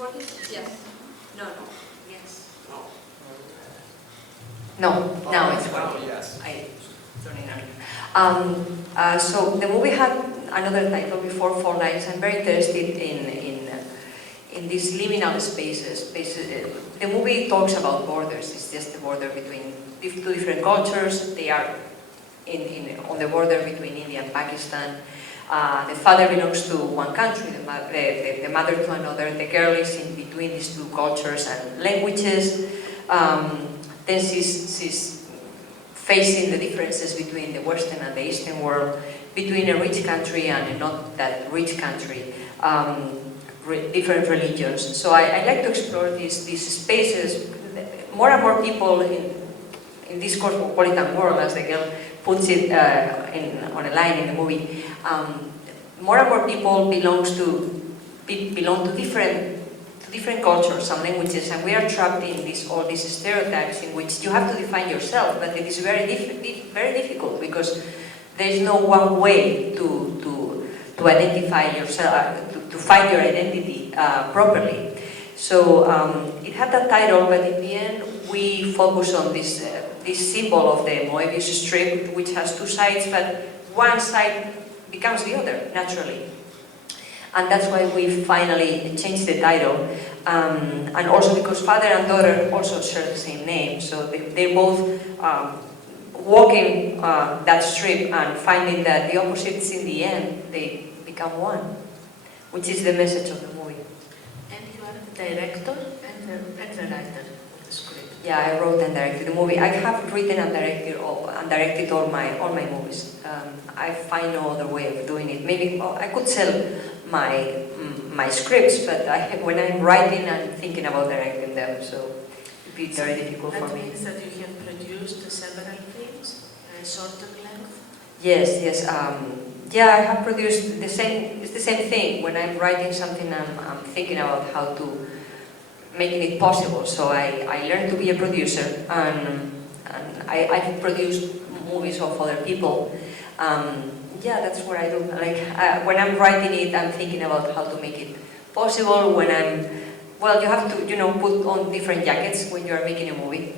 working? Yes. No, no. Yes. No, now it's working. Yes. I turn it on. So the movie had another title before, Four Lines. I'm very interested in these liminal spaces. The movie talks about borders. It's just the border between two different cultures. They are on the border between India and Pakistan. The father belongs to one country, the mother to another. The girl is in between these two cultures and languages. Then she's facing the differences between the Western and the Eastern world, between a rich country and a not that rich country, different religions. So I like to explore these spaces. More and more people in this cosmopolitan world, as the girl puts it on a line in the movie, more and more people belong to different cultures and languages, and we are trapped in all these stereotypes in which you have to define yourself, but it is very difficult because there is no one way to identify yourself, to find your identity properly. So it had that title, but in the end we focus on this symbol of the Moebius strip, which has two sides, but one side becomes the other, naturally. And that's why we finally changed the title. And also because father and daughter also share the same name, so they're both walking that strip and finding that the opposites in the end, they become one, which is the message of the movie. And you are the director and the writer of the script. Yeah, I wrote and directed the movie. I have written and directed all my movies. I find no other way of doing it. Maybe I could sell my scripts, but when I'm writing, I'm thinking about directing them, so it'd be very difficult for me. That means that you have produced several films, shorter length? Yes. Yeah, I have produced the same. It's the same thing. When I'm writing something, I'm thinking about how to making it possible. So I learned to be a producer, and I've produced movies of other people. Yeah, that's what I do. Like when I'm writing it, I'm thinking about how to make it possible. When you have to, put on different jackets when you are making a movie.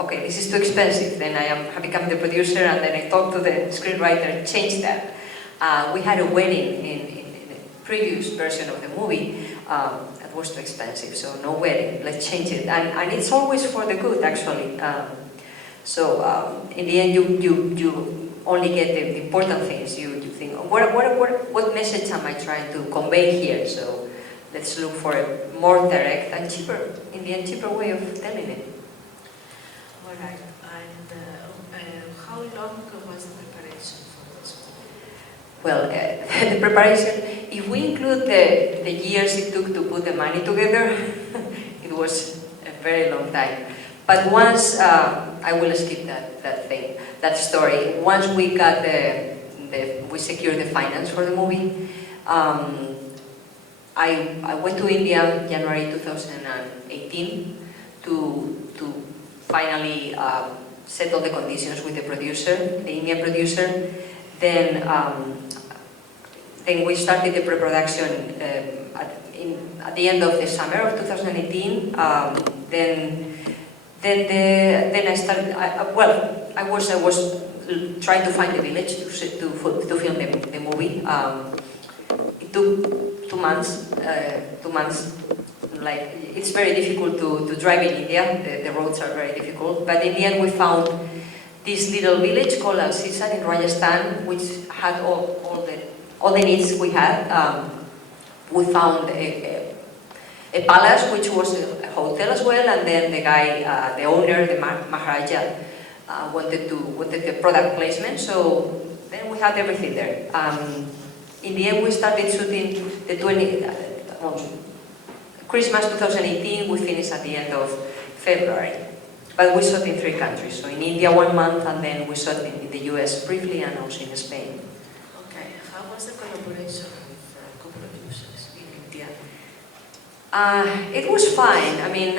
Okay, this is too expensive. Then I become the producer, and then I talk to the screenwriter, change that. We had a wedding in the previous version of the movie. That was too expensive, so no wedding. Let's change it, and it's always for the good, actually. So in the end, you only get the important things. You think, what message am I trying to convey here? So let's look for a more direct and cheaper, in the end, cheaper way of telling it. All right. And how long was the preparation for this movie? Well, the preparation, if we include the years it took to put the money together, it was a very long time. But once, I will skip that story. Once we got we secured the finance for the movie, I went to India January 2018 to finally settle the conditions with the producer, the Indian producer. Then we started the pre-production at the end of the summer of 2018. Then I started. I was trying to find the village to film the movie. It took 2 months. 2 months. Like, it's very difficult to drive in India. The roads are very difficult. But in the end, we found this little village called Alsisar in Rajasthan, which had all the needs we had. We found a palace, which was a hotel as well, and then the guy, the owner, the Maharaja, wanted the product placement. So then we had everything there. In the end, we started shooting Christmas 2018. We finished at the end of February. But we shot in 3 countries. So in India 1 month, and then we shot in the US briefly, and also in Spain. Okay, how was the collaboration with co-producers in India? It was fine. I mean,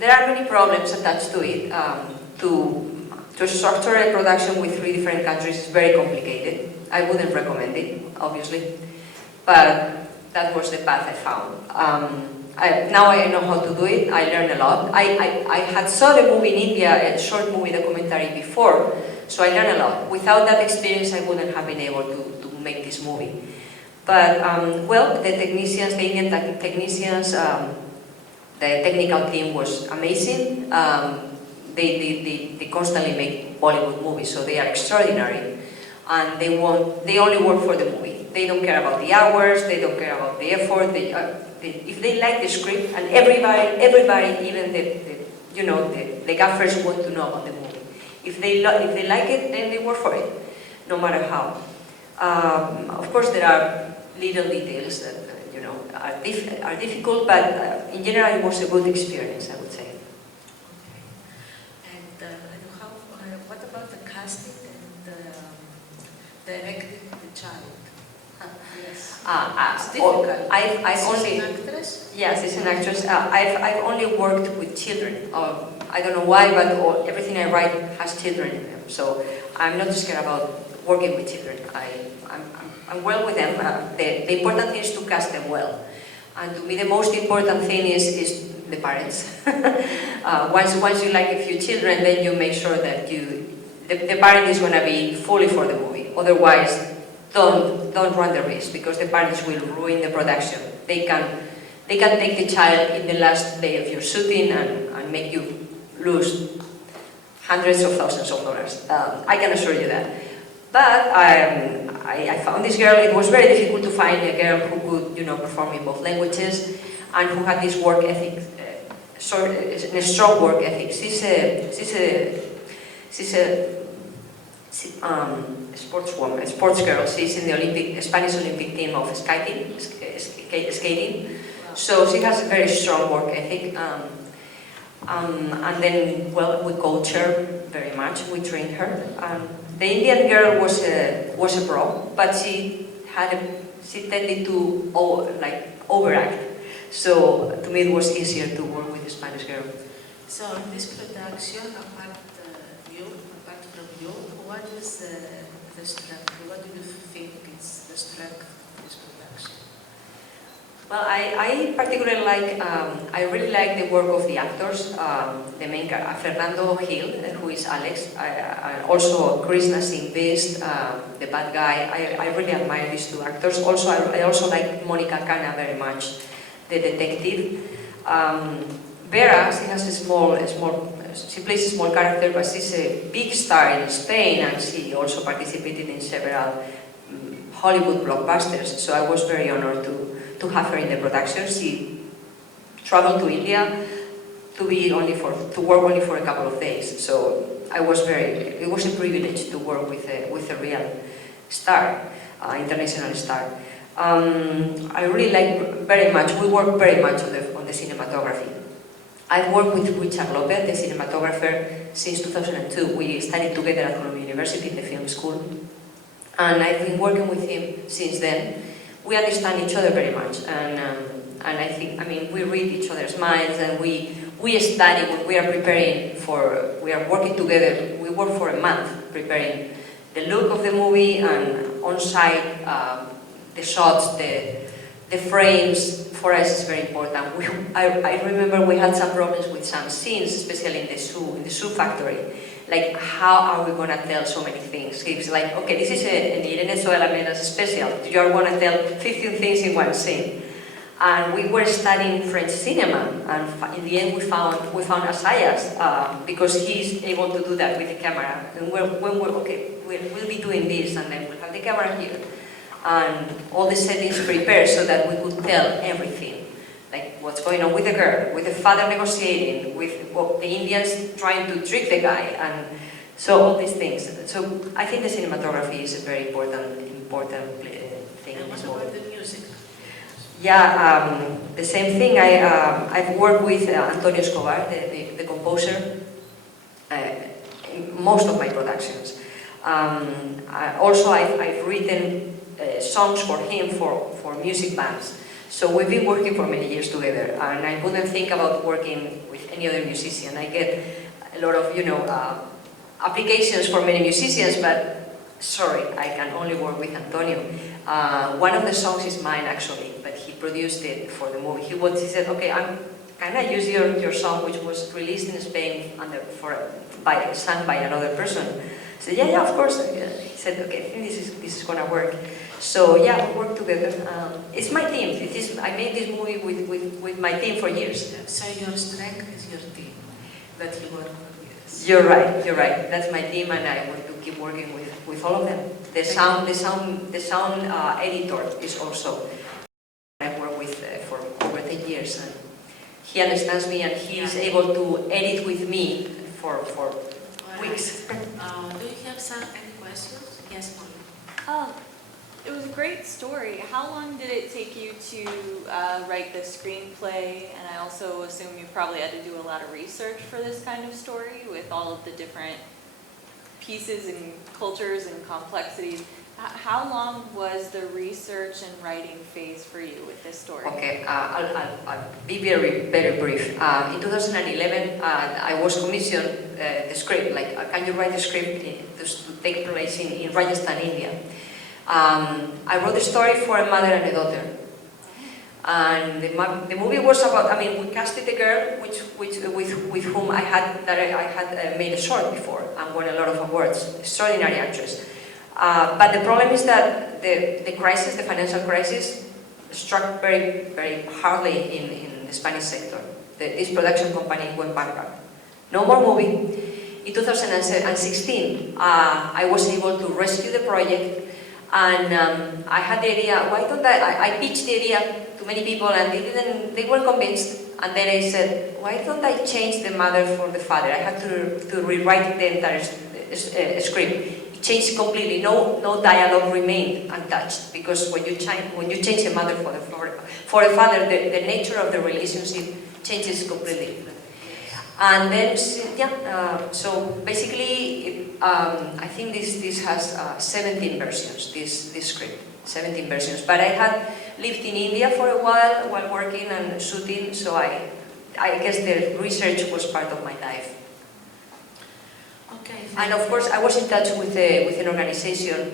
there are many problems attached to it. To structure a production with 3 different countries is very complicated. I wouldn't recommend it, obviously, but that was the path I found. now I know how to do it. I learned a lot. I had saw the movie in India, a short movie documentary before, so I learned a lot. Without that experience, I wouldn't have been able to make this movie. But, well, the technicians, the Indian technicians, the technical team was amazing. They constantly make Bollywood movies, so they are extraordinary. And they only work for the movie. They don't care about the hours, they don't care about the effort. If they like the script, and everybody, even the gaffers want to know about the movie. If they like it, then they work for it, no matter how. Of course, there are little details that are difficult, but in general, it was a good experience, I would say. Okay. And what about the casting and directing the child? Yes. It's difficult. I've only. She's an actress? Yes, she's an actress. I've only worked with children. I don't know why, but everything I write has children in them. So I'm not scared about working with children. I'm well with them. The important thing is to cast them well. And to me, the most important thing is the parents. Once you like a few children, then you make sure that the parent is going to be fully for the movie. Otherwise, don't run the risk, because the parents will ruin the production. They can take the child in the last day of your shooting and make you lose hundreds of thousands of dollars. I can assure you that. But I found this girl. It was very difficult to find a girl who could, perform in both languages and who had this work ethic, a strong work ethic. She's a sportswoman, a sports girl. She's in the Spanish Olympic team of skating. Wow. So she has a very strong work ethic. And then, well, we coach her very much. We trained her. The Indian girl was a pro, but she tended to overact. So to me, it was easier to work with a Spanish girl. So in this production, apart from you, what is the strength? What do you think is the strength of this production? Well, I particularly I really like the work of the actors. The main character, Fernando Gil, who is Alex, also Krishna Singh Best, the bad guy. I really admire these two actors. Also, I also like Monica Khanna very much, the detective. Vera, she has she plays a small character, but she's a big star in Spain, and she also participated in several Hollywood blockbusters. So I was very honored to have her in the production. She traveled to India to work only for a couple of days. So it was a privilege to work with a real star, international star. I really like very much. We work very much on the cinematography. I've worked with Richard Lopez, the cinematographer, since 2002. We studied together at Columbia University in the film school, and I've been working with him since then. We understand each other very much, and I think, we read each other's minds, and we study when we are working together. We work for a month preparing the look of the movie, and on site, the shots, the frames. For us, is very important. I remember we had some problems with some scenes, especially in the shoe factory. Like, how are we going to tell so many things? It's like, okay, this is an Irene Alameda special. You are going to tell 15 things in one scene. And we were studying French cinema, and in the end we found Assayas, because he's able to do that with the camera. And we'll be doing this, and then we'll have the camera here. And all the settings prepared so that we could tell everything. Like what's going on with the girl, with the father negotiating, with the Indians trying to trick the guy, and so all these things. So I think the cinematography is a very important thing. And what about the music? Yeah, the same thing. I've worked with Antonio Escobar, the composer, in most of my productions. Also, I've written songs for him for music bands. So we've been working for many years together, and I wouldn't think about working with any other musician. I get a lot of, applications for many musicians, but sorry, I can only work with Antonio. One of the songs is mine, actually, but he produced it for the movie. He said, okay, can I use your song, which was released in Spain sung by another person? I said, yeah, of course. He said, okay, I think this is gonna work. So yeah, we work together. It's my team. I made this movie with my team for years. So your strength is your team that you work with. You're right. That's my team, and I want to keep working with all of them. The sound editor is also I work with for over 10 years, and he understands me, and he is able to edit with me for weeks. Do you have any questions? Yes, Molly. It was a great story. How long did it take you to write the screenplay? And I also assume you probably had to do a lot of research for this kind of story with all of the different pieces and cultures and complexities. How long was the research and writing phase for you with this story? Okay, I'll be very brief. In 2011, I was commissioned the script, can you write the script to take place in Rajasthan, India? I wrote the story for a mother and a daughter. And the movie was about, we casted a girl with whom I had made a short before and won a lot of awards, extraordinary actress. But the problem is that the crisis, the financial crisis, struck very, very hardly in the Spanish sector. This production company went bankrupt. No more movie. In 2016, I was able to rescue the project, and I had the idea, why don't I pitched the idea to many people, and they weren't convinced. And then I said, why don't I change the mother for the father? I had to rewrite the entire script. It changed completely. No dialogue remained untouched, because when you change a mother for a father, the nature of the relationship changes completely. And then, so basically, I think this has 17 versions, this script, 17 versions. But I had lived in India for a while working and shooting, so I guess the research was part of my life. Okay. And of course, I was in touch with an organization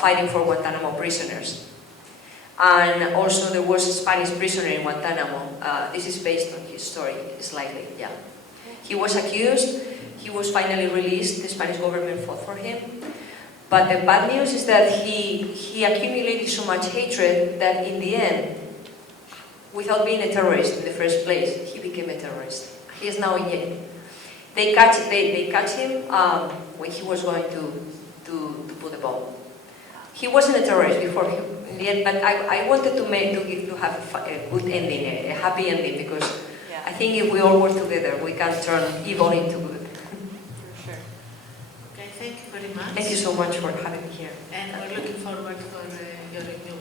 fighting for Guantanamo prisoners. And also there was a Spanish prisoner in Guantanamo. This is based on his story, slightly, yeah. He was accused, he was finally released, the Spanish government fought for him. But the bad news is that he accumulated so much hatred that in the end, without being a terrorist in the first place, he became a terrorist. He is now in jail. They catch him when he was going to put a bomb. He wasn't a terrorist before in the end, but I wanted to have a good ending, a happy ending, because I think if we all work together, we can turn evil into good. For sure. Okay, thank you very much. Thank you so much for having me here. And we're looking forward for your new